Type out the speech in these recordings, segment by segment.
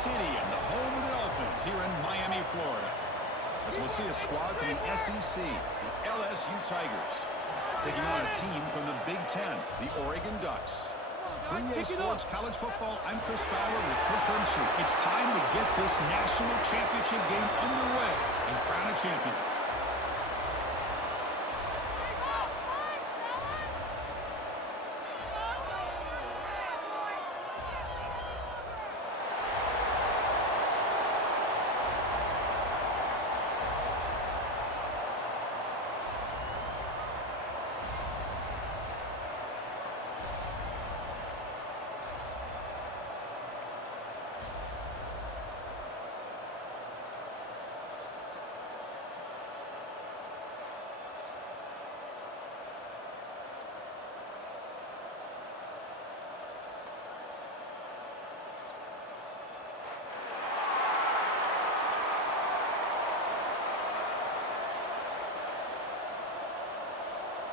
City and the home of the Dolphins here in Miami, Florida. As we'll see a squad from the SEC, the LSU Tigers, taking on a team from the Big Ten, the Oregon Ducks. For EA Sports College Football, I'm Chris Fowler with Kirk Herbstreit. It's time to get this national championship game underway and crown a champion.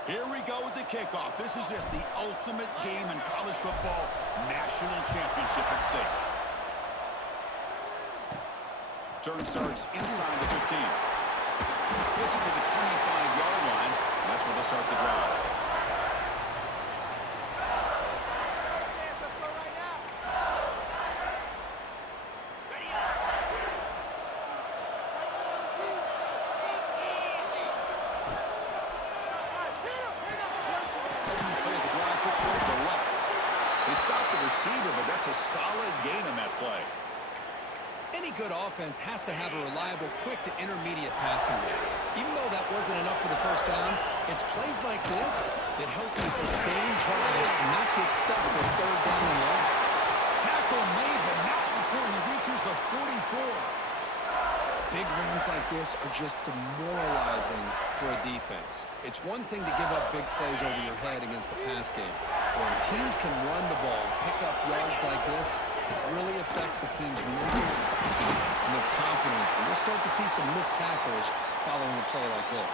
Here we go with the kickoff. This is it, the ultimate game in college football, national championship at stake. Turn starts inside the 15. Gets it to the 25-yard line. And that's where they'll start the drive. But that's a solid gain on that play. Any good offense has to have a reliable, quick to intermediate passing game. Even though that wasn't enough for the first down, it's plays like this that help you sustain drives and not get stuck with third down and long. Tackle made, but not before he reaches the 44. Big runs like this are just demoralizing for a defense. It's one thing to give up big plays over your head against the pass game. When teams can run the ball, pick up yards like this, it really affects the team's mental psyche and their confidence. And we'll start to see some missed tackles following a play like this.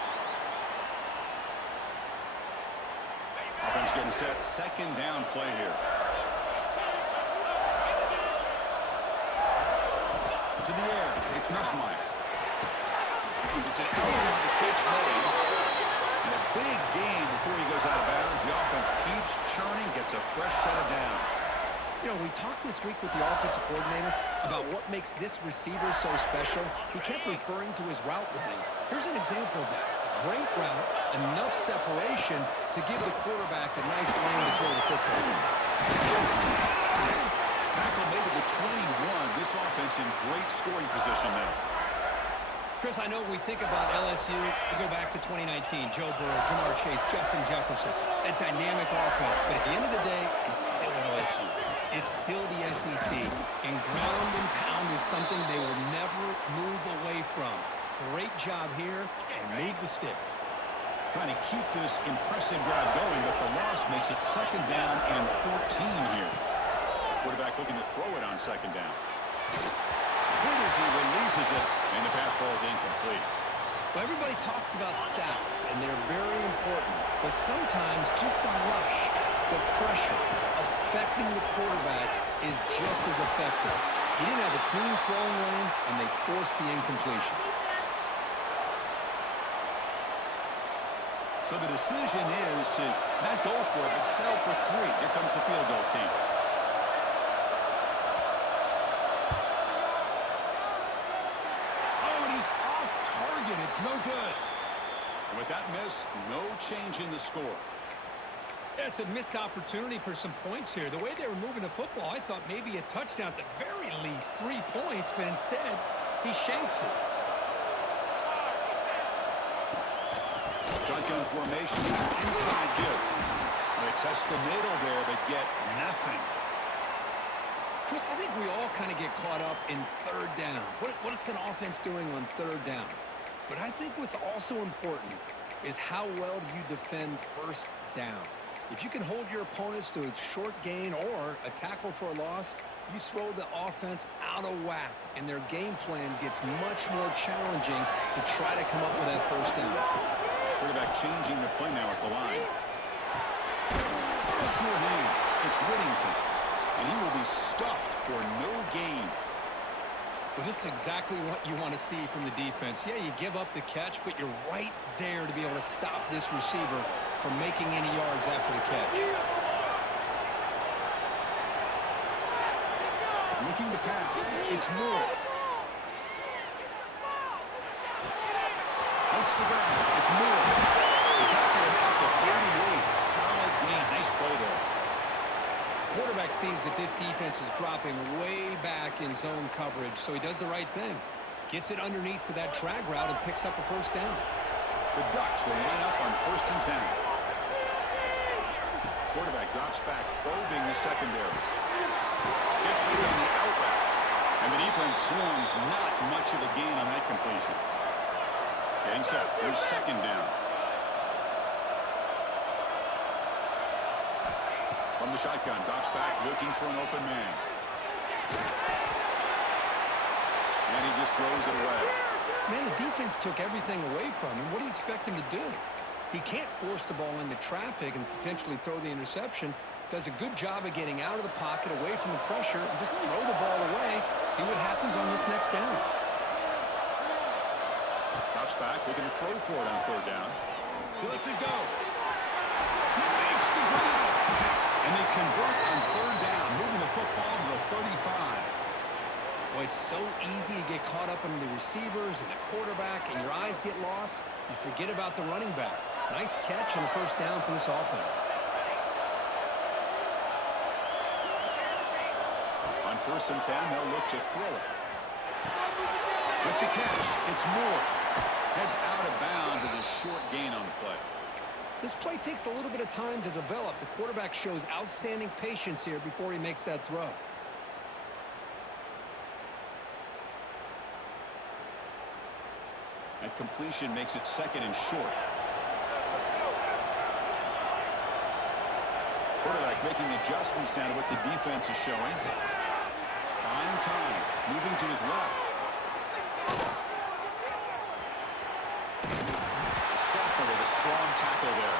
Offense getting set, second down play here. To the air, it's Nussmeier. It's an error the catch made. And a big gain before he goes out of bounds. The offense keeps churning, gets a fresh set of downs. You know, we talked this week with the offensive coordinator about what makes this receiver so special. He kept referring to his route running. Here's an example of that. Great route, enough separation to give the quarterback a nice lane to throw the football. Tackle made at the 21. This offense in great scoring position now. Chris, I know we think about LSU, we go back to 2019, Joe Burrow, Jamar Chase, Justin Jefferson, that dynamic offense. But at the end of the day, it's still LSU. It's still the SEC. And ground and pound is something they will never move away from. Great job here, and move the sticks. Trying to keep this impressive drive going, but the loss makes it second down and 14 here. Quarterback looking to throw it on second down. Good as he releases it, and the pass ball is incomplete. Well, everybody talks about sacks, and they're very important. But sometimes just the rush, the pressure, affecting the quarterback is just as effective. He didn't have a clean throwing lane, and they forced the incompletion. So the decision is to not go for it, but settle for 3. Here comes the field goal team. It's no good. And with that miss, no change in the score. It's a missed opportunity for some points here. The way they were moving the football, I thought maybe a touchdown at the very least, 3 points, but instead, he shanks it. Shotgun formation is an inside give. They test the middle there, but get nothing. Chris, I think we all kind of get caught up in third down. What's an offense doing on third down? But I think what's also important is how well do you defend first down. If you can hold your opponents to a short gain or a tackle for a loss, you throw the offense out of whack, and their game plan gets much more challenging to try to come up with that first down. Quarterback changing the play now at the line. Sure hands. It's Whittington. And he will be stuffed for no gain. Well, this is exactly what you want to see from the defense. Yeah, you give up the catch, but you're right there to be able to stop this receiver from making any yards after the catch. Looking to pass. It's Moore. Makes the grab. It's Moore. The tackle him at the 38. Solid gain. Nice play there. Quarterback sees that this defense is dropping way back in zone coverage, so he does the right thing. Gets it underneath to that drag route and picks up a first down. The Ducks will line up on 1st and 10. Quarterback drops back, probing the secondary. Gets beat on the out route. And the defense swarms. Not much of a gain on that completion. Getting set. Here's 2nd down. From the shotgun, drops back, looking for an open man. And he just throws it away. Man, the defense took everything away from him. What do you expect him to do? He can't force the ball into traffic and potentially throw the interception. Does a good job of getting out of the pocket, away from the pressure, and just throw the ball away. See what happens on this next down. Drops back, looking to throw for it on 3rd down. He lets it go. He makes the grab. And they convert on 3rd down, moving the football to the 35. Well, it's so easy to get caught up in the receivers and the quarterback, and your eyes get lost. You forget about the running back. Nice catch on the 1st down for this offense. On 1st and 10, they'll look to throw it. With the catch, it's Moore. Heads out of bounds as a short gain on the play. This play takes a little bit of time to develop. The quarterback shows outstanding patience here before he makes that throw. And completion makes it 2nd and short. Quarterback making adjustments now to what the defense is showing. Buying time, moving to his left. Sapper with a strong tackle there.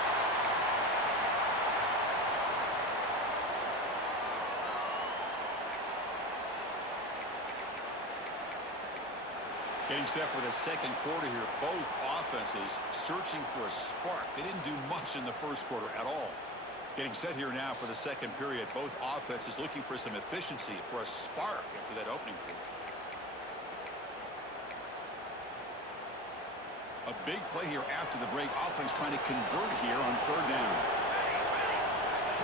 Getting set for the 2nd quarter here. Both offenses searching for a spark. They didn't do much in the 1st quarter at all. Getting set here now for the 2nd period. Both offenses looking for some efficiency, for a spark after that opening quarter. A big play here after the break. Offense trying to convert here on 3rd down.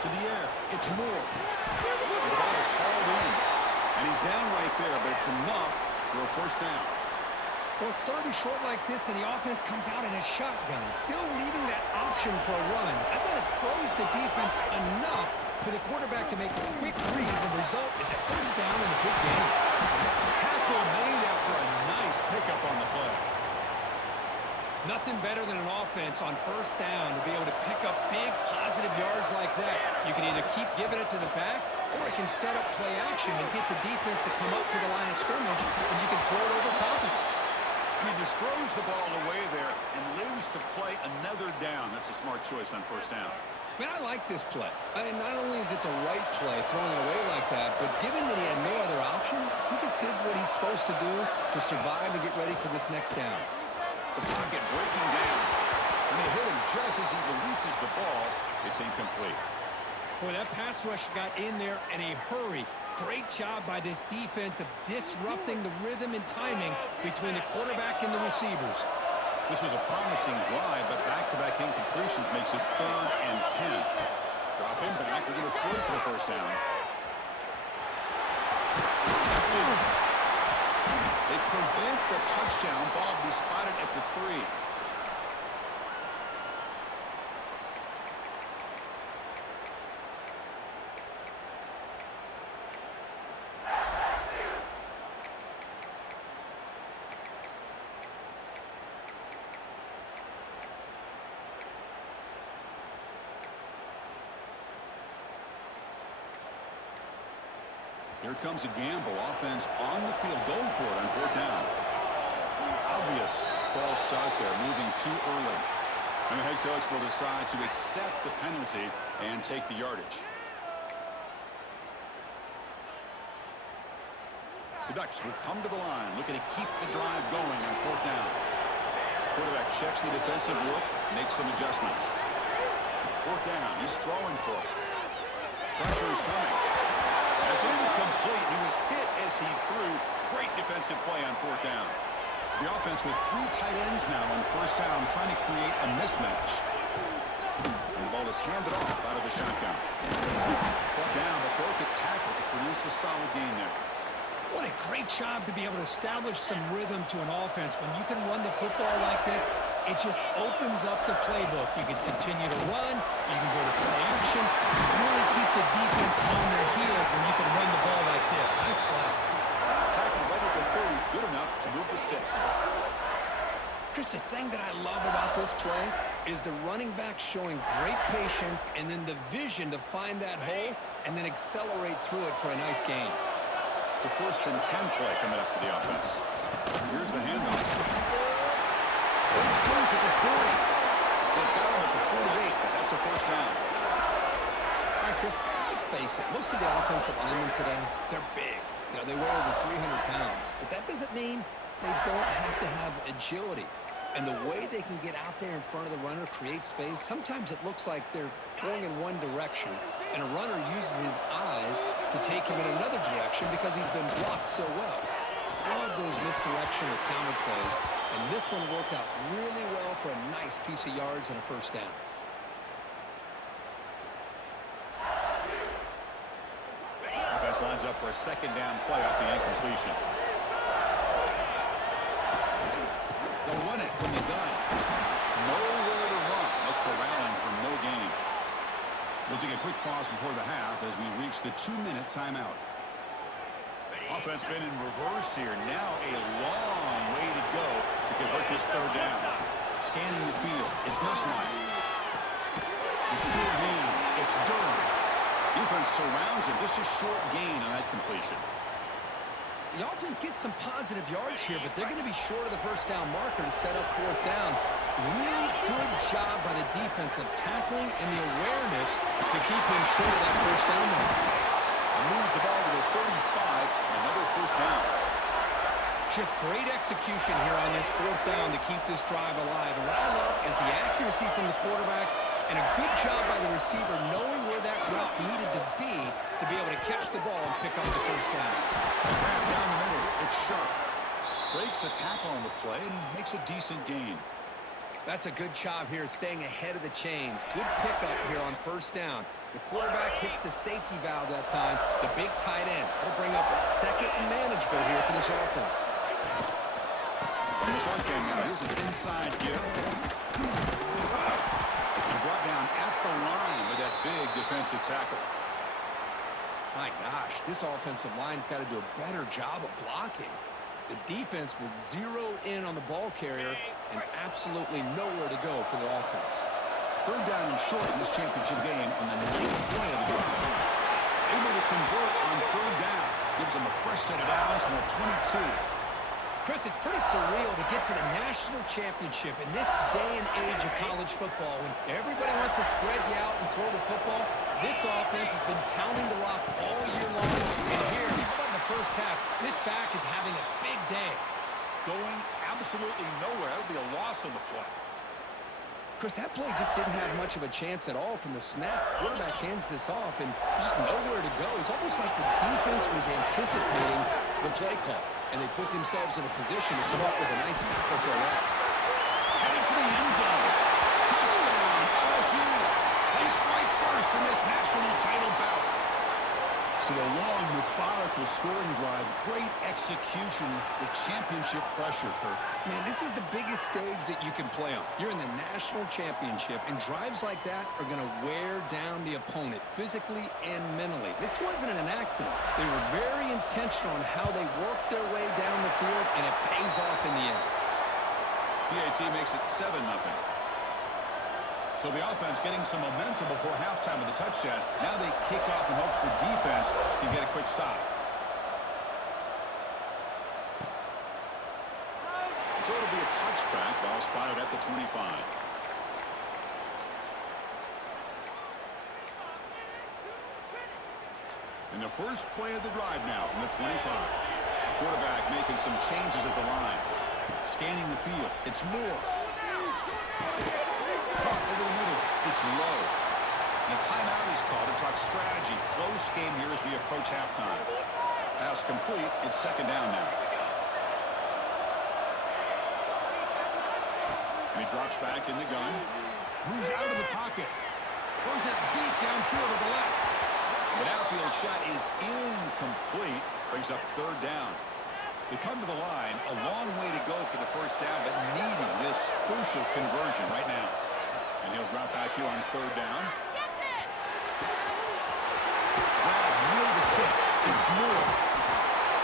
To the air. It's Moore. And the ball is hauled in. And he's down right there, but it's enough for a 1st down. Well, it's 3rd and short like this, and the offense comes out in a shotgun, still leaving that option for a run. I thought it throws the defense enough for the quarterback to make a quick read. The result is a 1st down and a big gain. Tackle made after a nice pickup on the play. Nothing better than an offense on 1st down to be able to pick up big positive yards like that. You can either keep giving it to the back, or it can set up play action and get the defense to come up to the line of scrimmage, and you can throw it over top of it. He just throws the ball away there and lives to play another down. That's a smart choice on 1st down. Man, I like this play. Not only is it the right play, throwing it away like that, but given that he had no other option, he just did what he's supposed to do to survive and get ready for this next down. The pocket breaking down. And they hit him just as he releases the ball. It's incomplete. Boy, that pass rush got in there in a hurry. Great job by this defense of disrupting the rhythm and timing between the quarterback and the receivers. This was a promising drive, but back-to-back incompletions makes it 3rd and 10. Drop him back. We're going to throw for the 1st down. They prevent the touchdown. Ball will be spotted at the 3. Here comes a gamble. Offense on the field, going for it on 4th down. Obvious false start there, moving too early. And the head coach will decide to accept the penalty and take the yardage. The Ducks will come to the line, looking to keep the drive going on 4th down. Quarterback checks the defensive look, makes some adjustments. 4th down, he's throwing for it. Pressure is coming. That's incomplete. He was hit as he threw. Great defensive play on 4th down. The offense with 3 tight ends now on 1st down, trying to create a mismatch. And the ball is handed off out of the shotgun. Brought down, but broke a tackle to produce a solid gain there. What a great job to be able to establish some rhythm to an offense. When you can run the football like this, it just opens up the playbook. You can continue to run, you can go to play action, you really keep the defense on their heels when you can run the ball like this. Nice play. Tackle right at the 30, good enough to move the sticks. Chris, the thing that I love about this play is the running back showing great patience and then the vision to find that hole and then accelerate through it for a nice gain. To 1st and 10 play coming up for the offense. Here's the handoff. He's loose at the 40. They've got him at the 48, but that's a 1st down. All right, Chris, let's face it. Most of the offensive linemen today, they're big. You know, they weigh over 300 pounds. But that doesn't mean they don't have to have agility. And the way they can get out there in front of the runner, create space, sometimes it looks like they're going in one direction, and a runner uses his eyes to take him in another direction because he's been blocked so well. Love those misdirection or counter plays, and this one worked out really well for a nice piece of yards and a 1st down. Offense lines up for a 2nd down play off the incompletion. They'll run it from the gun. Nowhere to run. No corralling for no gain. We'll take a quick pause before the half as we reach the 2-minute timeout. Offense been in reverse here. Now a long way to go to convert this 3rd down. Scanning the field. It's Nussmeyer. The short hands. It's Durham. Defense surrounds him. Just a short gain on that completion. The offense gets some positive yards here, but they're going to be short of the 1st down marker to set up 4th down. Really good job by the defense of tackling and the awareness to keep him short of that 1st down marker. Moves the ball to the 35, and another 1st down. Just great execution here on this 4th down to keep this drive alive. And what I love is the accuracy from the quarterback and a good job by the receiver knowing where that route needed to be able to catch the ball and pick up the 1st down. Grab down the middle. It's sharp. Breaks a tackle on the play and makes a decent gain. That's a good job here, staying ahead of the chains. Good pickup here on 1st down. The quarterback hits the safety valve that time, the big tight end. That'll bring up a 2nd and manageable here for this offense. On the short game now, here's an inside give. And brought down at the line with that big defensive tackle. My gosh, this offensive line's got to do a better job of blocking. The defense was zeroed in on the ball carrier and absolutely nowhere to go for the offense. 3rd down and short in this championship game on the 9th play of the drive. Able to convert on 3rd down. Gives them a fresh set of downs from the 22. Chris, it's pretty surreal to get to the national championship in this day and age of college football when everybody wants to spread you out and throw the football. This offense has been pounding the rock all year long. And here, how about in the 1st half? This back is having a big day. Going absolutely nowhere. That would be a loss on the play. Chris, that play just didn't have much of a chance at all from the snap. Quarterback hands this off and just nowhere to go. It's almost like the defense was anticipating the play call, and they put themselves in a position to come up with a nice tackle for a loss. Heading for the end zone. Touchdown, LSU. They strike first in this national title bout. So a long, methodical scoring drive. Great execution with championship pressure, Kirk. Man, this is the biggest stage that you can play on. You're in the national championship, and drives like that are going to wear down the opponent physically and mentally. This wasn't an accident. They were very intentional on how they worked their way down the field, and it pays off in the end. PAT makes it 7-0. So the offense getting some momentum before halftime with the touchdown. Now they kick off in hopes the defense can get a quick stop. So it'll be a touchback. Ball spotted at the 25. And the first play of the drive now from the 25. Quarterback making some changes at the line. Scanning the field. It's Moore. Caught over the middle. It's low. And a timeout is called to talk strategy. Close game here as we approach halftime. Pass complete. It's second down now. And he drops back in the gun. Moves out of the pocket. Throws it deep downfield to the left. The outfield shot is incomplete. Brings up third down. They come to the line. A long way to go for the first down, but needing this crucial conversion right now. And he'll drop back here on third down. Near the sticks. It's Moore.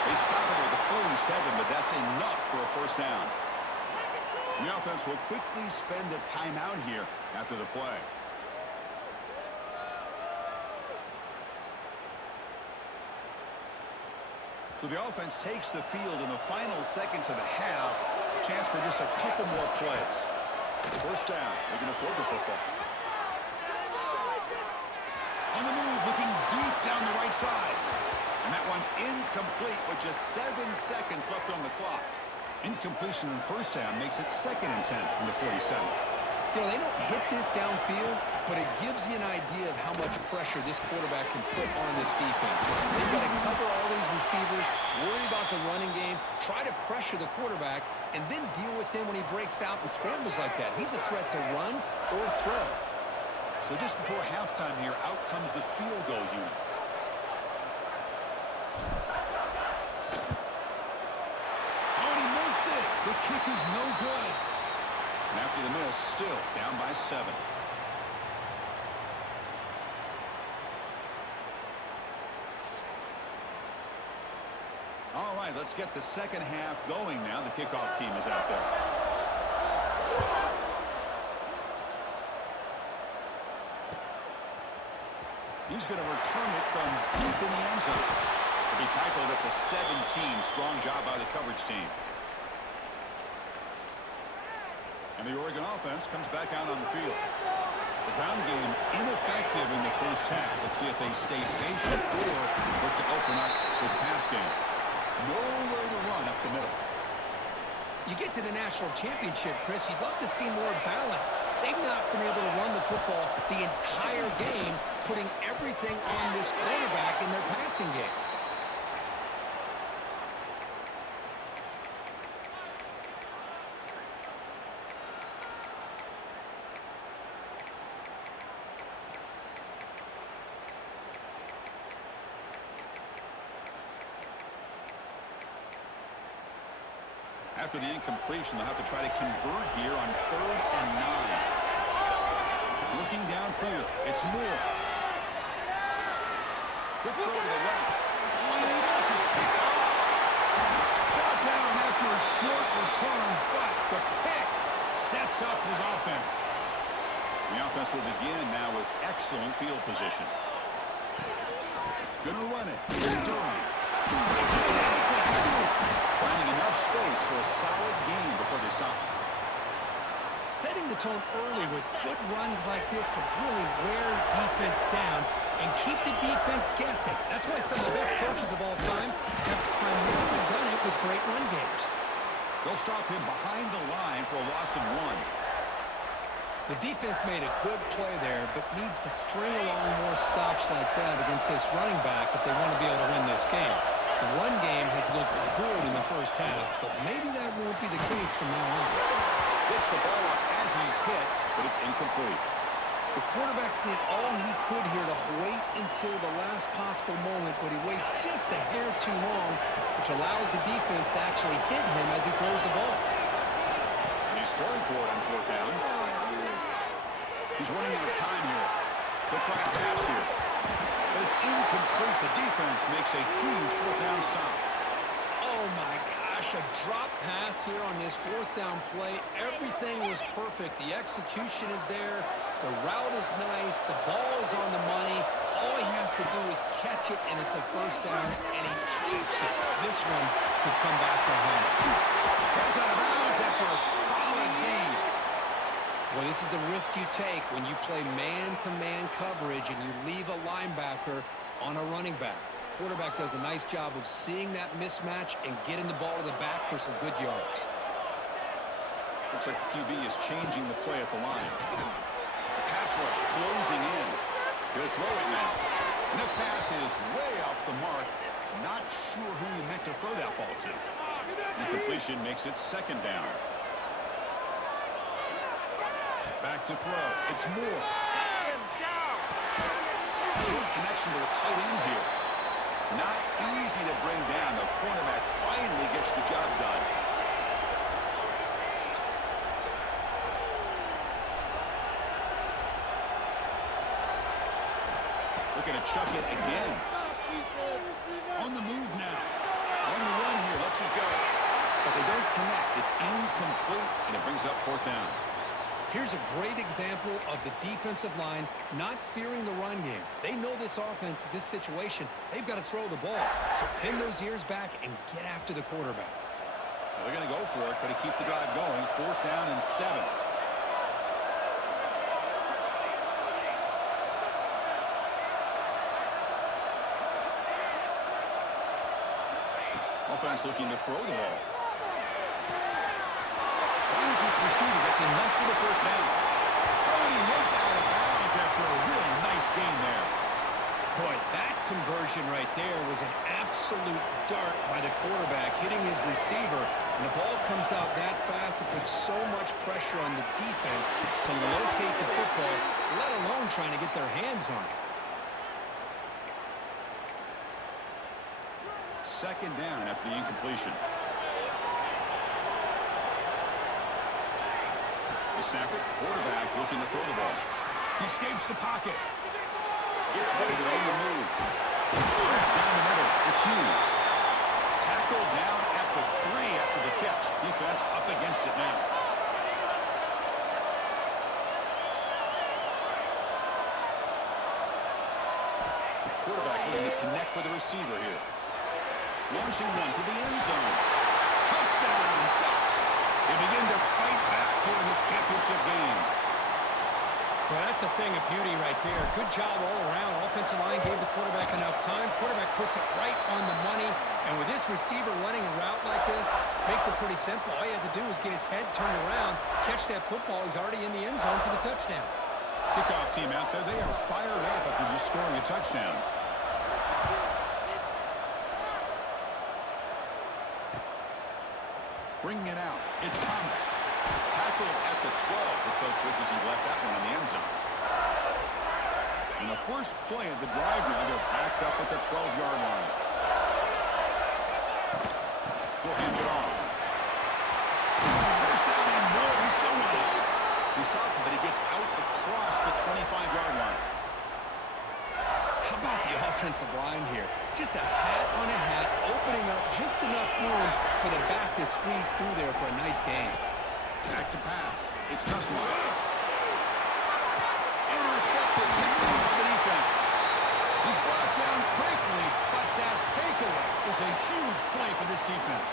They stop it at the 47, but that's enough for a first down. The offense will quickly spend a timeout here after the play. So the offense takes the field in the final seconds of the half. Chance for just a couple more plays. First down. They're going to throw the football. On the move, looking deep down the right side. And that one's incomplete with just 7 seconds left on the clock. Incompletion on first down makes it 2nd and 10 from the 47. You know, they don't hit this downfield, but it gives you an idea of how much pressure this quarterback can put on this defense. They've got to cover all these receivers, worry about the running game, try to pressure the quarterback, and then deal with him when he breaks out and scrambles like that. He's a threat to run or throw. So just before halftime here, out comes the field goal unit. Oh, and he missed it. The kick is no good. And after the miss, still down by 7. All right, let's get the second half going now. The kickoff team is out there. He's going to return it from deep in the end zone. He'll be tackled at the 17. Strong job by the coverage team. And the Oregon offense comes back out on the field. The ground game ineffective in the first half. Let's see if they stay patient or look to open up with the pass game. Nowhere to run up the middle. You get to the national championship, Chris, you'd love to see more balance. They've not been able to run the football the entire game, putting everything on this quarterback in their passing game. After the incompletion, they'll have to try to convert here on 3rd and 9. Looking downfield, it's Moore. Quick throw to the left. Oh, the pass is picked off. Brought down after a short return, but the pick sets up his offense. The offense will begin now with excellent field position. Gonna run it. It's Durham. Finding enough space for a solid gain before they stop. Setting the tone early with good runs like this can really wear defense down and keep the defense guessing. That's why some of the best coaches of all time have primarily done it with great run games. They'll stop him behind the line for a loss of 1. The defense made a good play there, but needs to string along more stops like that against this running back if they want to be able to win this game. The run game has looked good in the first half, but maybe that won't be the case from now on. Gets the ball up as he's hit, but it's incomplete. The quarterback did all he could here to wait until the last possible moment, but he waits just a hair too long, which allows the defense to actually hit him as he throws the ball. And he's throwing for it on 4th down. He's running out of time here. He'll try a pass here. But it's incomplete. The defense makes a huge 4th down stop. Oh, my gosh. A drop pass here on this 4th down play. Everything was perfect. The execution is there. The route is nice. The ball is on the money. All he has to do is catch it, and it's a 1st down, and he drops it. This one could come back to home. Goes out of bounds after a solid gain. Well, this is the risk you take when you play man-to-man coverage and you leave a linebacker on a running back. quarterback does a nice job of seeing that mismatch and getting the ball to the back for some good yards. Looks like the QB is changing the play at the line. The pass rush closing in. He'll throw it now. And the pass is way off the mark. Not sure who he meant to throw that ball to. Incompletion makes it second down. Back to throw. It's Moore. Short connection to the tight end here. Not easy to bring down. The cornerback finally gets the job done. Looking to chuck it again. On the move now. On the run here. Lets it go. But they don't connect. It's incomplete, and it brings up fourth down. Here's a great example of the defensive line not fearing the run game. They know this offense, this situation, they've got to throw the ball. So pin those ears back and get after the quarterback. Well, they're going to go for it, try to keep the drive going. Fourth down and 7. Offense looking to throw the ball. Finds his receiver. That's enough for the first down. Oh, and he heads out of bounds after a really nice game there. Boy, that conversion right there was an absolute dart by the quarterback, hitting his receiver. And the ball comes out that fast. It puts so much pressure on the defense to locate the football, let alone trying to get their hands on it. Second down after the incompletion. The snapper, quarterback looking to throw the ball. He escapes the pocket. Gets ready to on the move. Down the middle, it's Hughes. Tackled down at the 3 after the catch. Defense up against it now. Quarterback looking to connect with the receiver here. Launching one to the end zone. Touchdown, Ducks. They begin to fight back here in this championship game. Well, that's a thing of beauty right there. Good job all around. Offensive line gave the quarterback enough time. Quarterback puts it right on the money. And with this receiver running a route like this, makes it pretty simple. All you have to do is get his head turned around, catch that football. He's already in the end zone for the touchdown. Kickoff team out there. They are fired up after just scoring a touchdown. Bringing it out. It's Thomas. Tackle at the 12. The coach wishes he left that one in the end zone. And the first play of the drive now, they're backed up at the 12-yard line. He'll hand it off. First down and more. He's still running. He's stopped, but he gets out across the 25-yard line. How about the offensive line here? Just a hat on a hat, opening up just enough room for the back to squeeze through there for a nice game. Back to pass. It's Nussmeier. Intercepted, picked off by the defense. He's brought down quickly, but that takeaway is a huge play for this defense.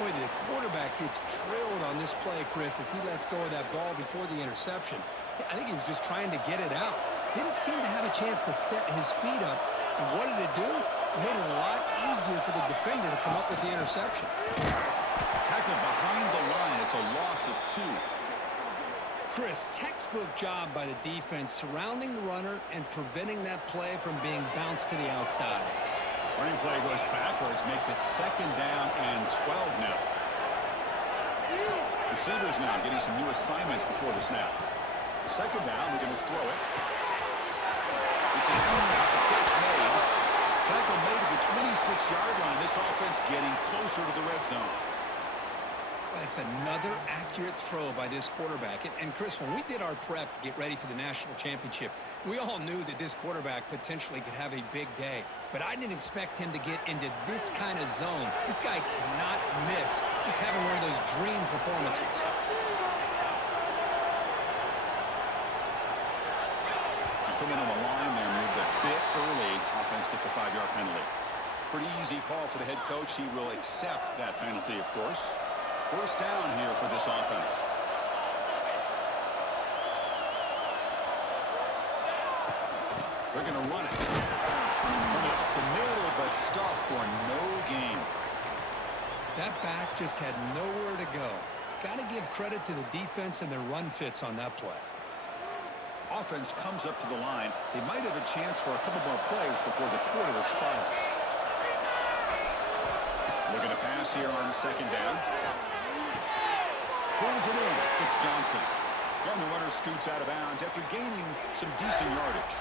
Boy, the quarterback gets drilled on this play, Chris, as he lets go of that ball before the interception. I think he was just trying to get it out. Didn't seem to have a chance to set his feet up. And what did it do? It made it a lot easier for the defender to come up with the interception. Tackled behind the line. It's a loss of 2. Chris, textbook job by the defense surrounding the runner and preventing that play from being bounced to the outside. Running play goes backwards, makes it second down and 12 now. Receivers now getting some new assignments before the snap. Second down, we're going to throw it. It's an out, the catch made. Tackle made at the 26-yard line. This offense getting closer to the red zone. That's another accurate throw by this quarterback. And Chris, when we did our prep to get ready for the national championship, we all knew that this quarterback potentially could have a big day. But I didn't expect him to get into this kind of zone. This guy cannot miss. Just having one of those dream performances. Someone on the line there moved a bit early. Offense gets a 5-yard penalty. Pretty easy call for the head coach. He will accept that penalty, of course. First down here for this offense. They're going to run it. Run it up the That back just had nowhere to go. Got to give credit to the defense and their run fits on that play. Offense comes up to the line. They might have a chance for a couple more plays before the quarter expires. Looking to pass here on second down. Pulls it in. It's Johnson. And the runner scoots out of bounds after gaining some decent yardage.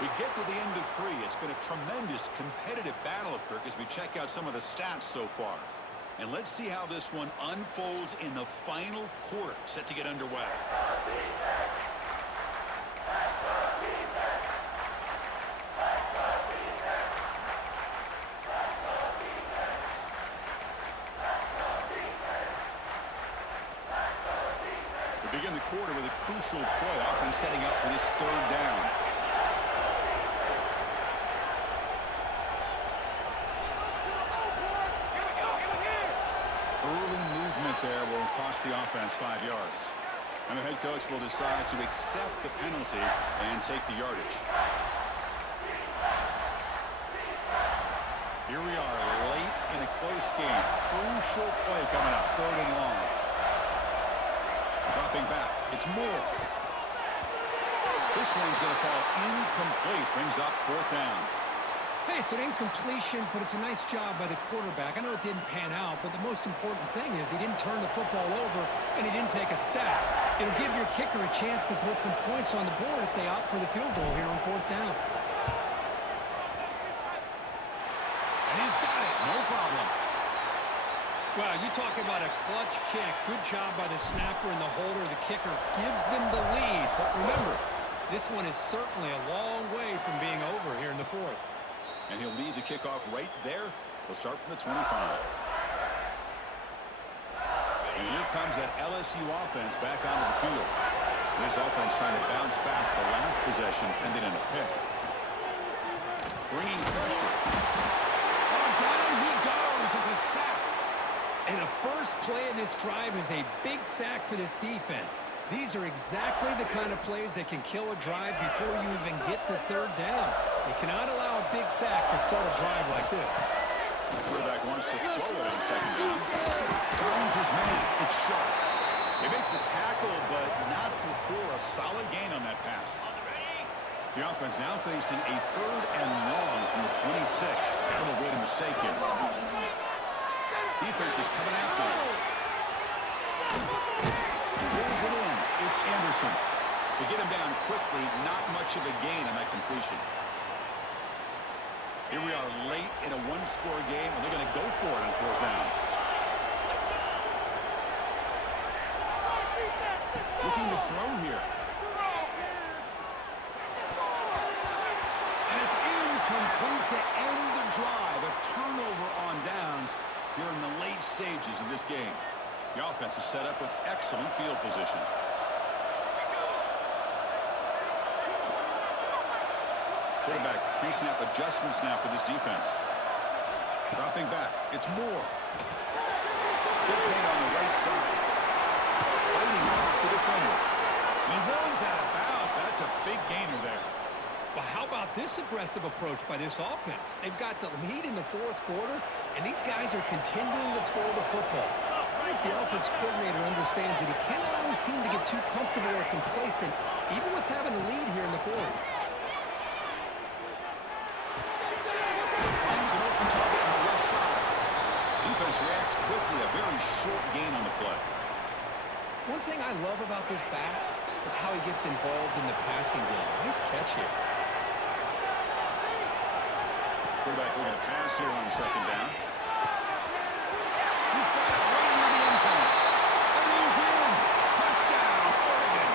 We get to the end of 3. It's been a tremendous competitive battle, Kirk, as we check out some of the stats so far. And let's see how this one unfolds in the final quarter, set to get underway. We begin the quarter with a crucial play, often setting up for this third down. Early movement there will cost the offense 5 yards. And the head coach will decide to accept the penalty and take the yardage. Here we are late in a close game. Crucial play coming up, 3rd and long. Dropping back, it's Moore. This one's going to fall incomplete, brings up 4th down. Hey, it's an incompletion, but it's a nice job by the quarterback. I know it didn't pan out, but the most important thing is he didn't turn the football over and he didn't take a sack. It'll give your kicker a chance to put some points on the board if they opt for the field goal here on 4th down. And he's got it. No problem. Well, you talk about a clutch kick. Good job by the snapper and the holder. The kicker gives them the lead. But remember, this one is certainly a long way from being over here in the 4th. And he'll lead the kickoff right there. He'll start from the 25. And here comes that LSU offense back onto the field. This offense trying to bounce back. The last possession ended in a pick. Bringing pressure. Oh, down he goes. It's a sack. And the first play of this drive is a big sack for this defense. These are exactly the kind of plays that can kill a drive before you even get the 3rd down. They cannot allow a big sack to start a drive like this. The quarterback wants to throw it on second down. Finds his man. It's sharp. They make the tackle, but not before a solid gain on that pass. The offense now facing a 3rd and long from the 26. That'll avoid a mistake here. Defense is coming after him. Pulls it in. It's Anderson. They get him down quickly. Not much of a gain on that completion. Here we are late in a 1-score game, and they're going to go for it on 4th down. Looking to throw here. And it's incomplete to end the drive. A turnover on downs here in the late stages of this game. The offense is set up with excellent field position. Quarterback pre-snap adjustments now for this defense. Dropping back, it's Moore. Pitch made on the right side. Fighting off the defender. And he runs out of bounds. That's a big gainer there. Well, how about this aggressive approach by this offense? They've got the lead in the 4th quarter, and these guys are continuing to throw the football. I think the offense coordinator understands that he can't allow his team to get too comfortable or complacent, even with having a lead here in the 4th. Finds an open target on the left side. Defense reacts quickly. A very short gain on the play. One thing I love about this back is how he gets involved in the passing game. Nice catch here. Quarterback looking to pass here on second down. He's got it right near the end zone. And he's in. Touchdown, Oregon.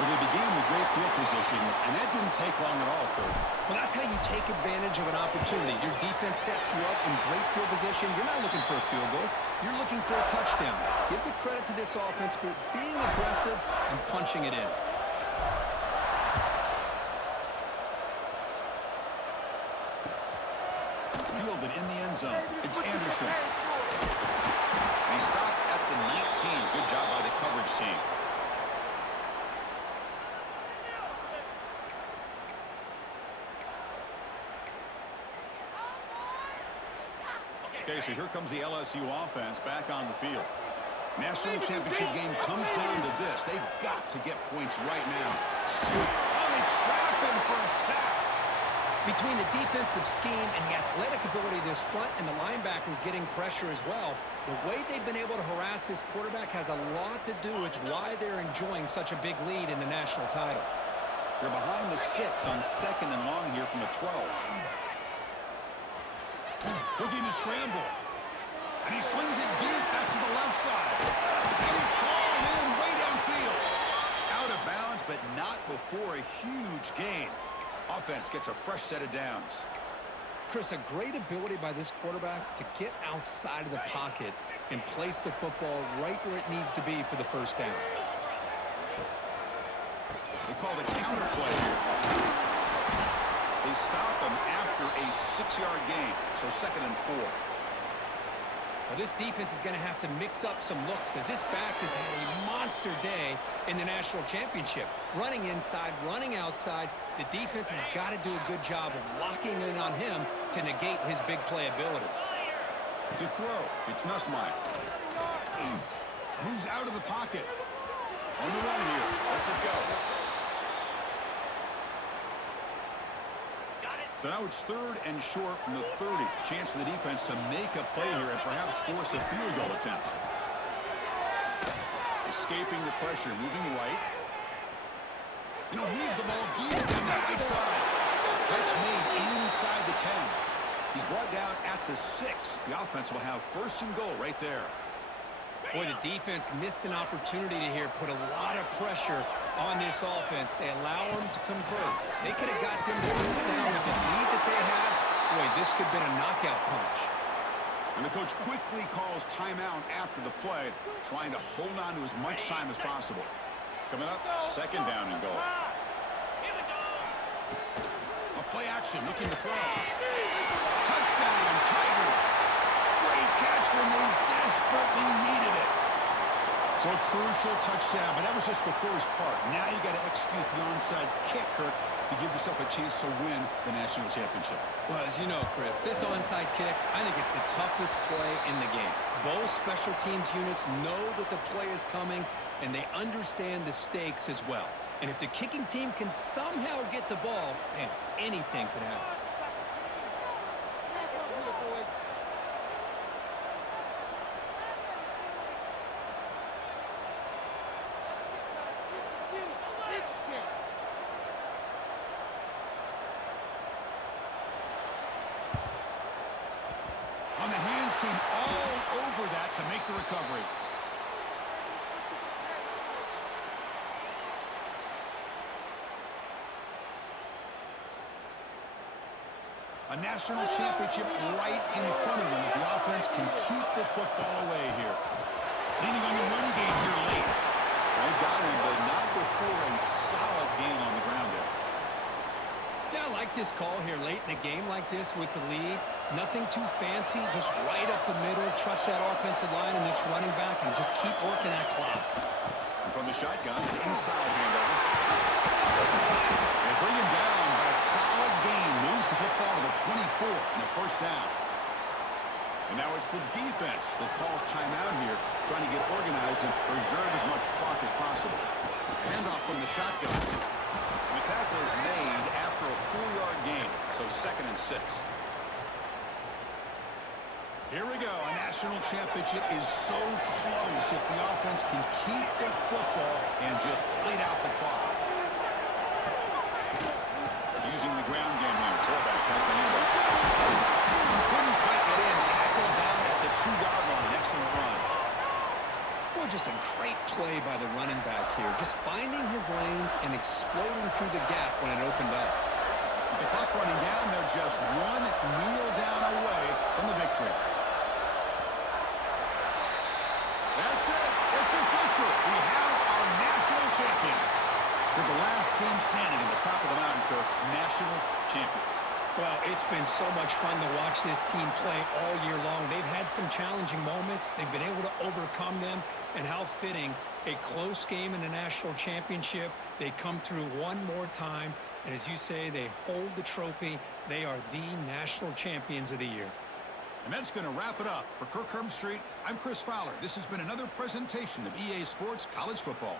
Well, they began with great field position, and that didn't take long at all, Kirk. Well, that's how you take advantage of an opportunity. Your defense sets you up in great field position. You're not looking for a field goal. You're looking for a touchdown. Give the credit to this offense for being aggressive and punching it in. Fielded in the end zone. It's Anderson. And he stopped at the 19. Good job by the coverage team. Okay, so here comes the LSU offense back on the field. National championship game comes down to this. They've got to get points right now. Oh, they trap him for a sack. Between the defensive scheme and the athletic ability of this front and the linebackers getting pressure as well, the way they've been able to harass this quarterback has a lot to do with why they're enjoying such a big lead in the national title. They're behind the sticks on 2nd and long here from the 12. Looking to scramble. And he swings it deep back to the left side. And he's hauled in way downfield. Out of bounds, but not before a huge gain. Offense gets a fresh set of downs. Chris, a great ability by this quarterback to get outside of the pocket and place the football right where it needs to be for the first down. They call the counter play here. They stop him after a 6-yard gain, so 2nd and 4. Well, this defense is going to have to mix up some looks because this back has had a monster day in the national championship. Running inside, running outside. The defense has got to do a good job of locking in on him to negate his big play ability. To throw, it's Nussmeier. Moves out of the pocket. On the run here. Lets it go. So now it's 3rd and short from the 30. Chance for the defense to make a play here and perhaps force a field goal attempt. Escaping the pressure, moving right. And he'll heave the ball deep down the right side. Catch made inside the 10. He's brought down at the 6. The offense will have 1st and goal right there. Boy, the defense missed an opportunity to here put a lot of pressure on this offense. They allow them to convert. They could have got them to move down with the lead that they have. Boy, this could have been a knockout punch. And the coach quickly calls timeout after the play, trying to hold on to as much time as possible. Coming up, 2nd down and goal. A play action, looking to throw. Touchdown, Tigers! Great catch when they desperately needed it. So a crucial touchdown, but that was just the first part. Now you got to execute the onside kick, Kirk, to give yourself a chance to win the national championship. Well, as you know, Chris, this onside kick, I think it's the toughest play in the game. Both special teams units know that the play is coming, and they understand the stakes as well. And if the kicking team can somehow get the ball, man, anything can happen. On the hands team all over that to make the recovery. A national championship right in front of them if the offense can keep the football away here. Leaning on the run game here late. They've got him, but not before a solid gain on the ground there. Yeah, I like this call here late in a game like this with the lead. Nothing too fancy, just right up the middle. Trust that offensive line and this running back and just keep working that clock. And from the shotgun, inside handoff. They bring him down, but a solid gain moves the football to the 24 and a 1st down. And now it's the defense that calls timeout here, trying to get organized and preserve as much clock as possible. Handoff from the shotgun. The tackle is made after a 4-yard gain, so 2nd and 6. Here we go. A national championship is so close if the offense can keep the football and just bleed out the clock. Using the ground game here. Tailback has the handoff. Couldn't quite get in. Tackled down at the 2-yard line. Excellent run. Well, just a great play by the running back here. Just finding his lanes and exploding through the gap when it opened up. With the clock running down, they're just one kneel down away from the victory. That's it. It's official. We have our national champions. They're the last team standing at the top of the mountain, Kirk. National champions. Well, it's been so much fun to watch this team play all year long. They've had some challenging moments. They've been able to overcome them. And how fitting, a close game in the national championship. They come through one more time. And as you say, they hold the trophy. They are the national champions of the year. And that's going to wrap it up. For Kirk Street, I'm Chris Fowler. This has been another presentation of EA Sports College Football.